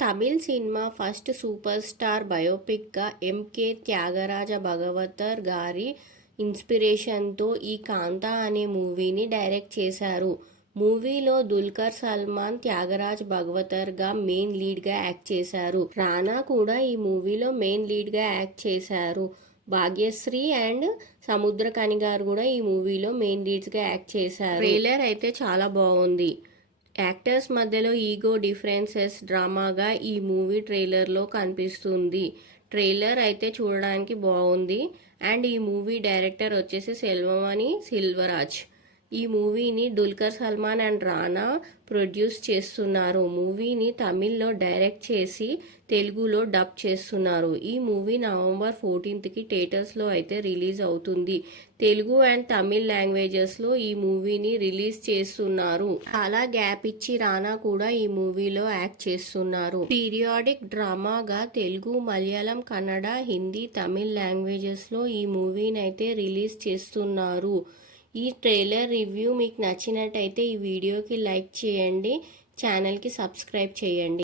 తమిళ్ సినిమా first super star బయోపిక్గా MK Thyagaraja Bhagavathar గారి ఇన్స్పిరేషన్తో ఈ కాంతా అనే మూవీని డైరెక్ట్ చేశారు. మూవీలో దుల్కర్ సల్మాన్ త్యాగరాజ్ భగవతర్గా మెయిన్ లీడ్గా యాక్ట్ చేశారు. రానా కూడా ఈ మూవీలో మెయిన్ లీడ్గా యాక్ట్ చేశారు. భాగ్యశ్రీ అండ్ సముద్రకని గారు కూడా ఈ మూవీలో మెయిన్ లీడ్స్గా యాక్ట్ చేశారు. ట్రైలర్ అయితే చాలా బాగుంది. యాక్టర్స్ మధ్యలో ఈగో డిఫరెన్సెస్ డ్రామాగా ఈ మూవీ ట్రైలర్లో కనిపిస్తుంది. ట్రైలర్ అయితే చూడడానికి బాగుంది. అండ్ ఈ మూవీ డైరెక్టర్ వచ్చేసి సెల్వమణి సెల్వరాజ్. ఈ మూవీని Dulquer Salman and Rana produce చేస్తున్నారు. మూవీని తమిళ్లో డైరెక్ట్ చేసి తెలుగులో డబ్ చేస్తున్నారు. ఈ మూవీ నవంబర్ 14కి థియేటర్స్లో అయితే రిలీజ్ అవుతుంది. తెలుగు అండ్ తమిళ్ లాంగ్వేజెస్లో ఈ మూవీని రిలీజ్ చేస్తున్నారు. చాలా గ్యాప్ ఇచ్చి రానా కూడా ఈ మూవీలో యాక్ట్ చేస్తున్నారు. పీరియాడిక్ డ్రామాగా తెలుగు, మలయాళం, కన్నడ, హిందీ, తమిళ్ లాంగ్వేజెస్లో ఈ మూవీని అయితే రిలీజ్ చేస్తున్నారు. ఈ ట్రైలర్ రివ్యూ మీకు నచ్చినట్టయితే ఈ వీడియోకి లైక్ చేయండి, ఛానల్కి సబ్స్క్రైబ్ చేయండి.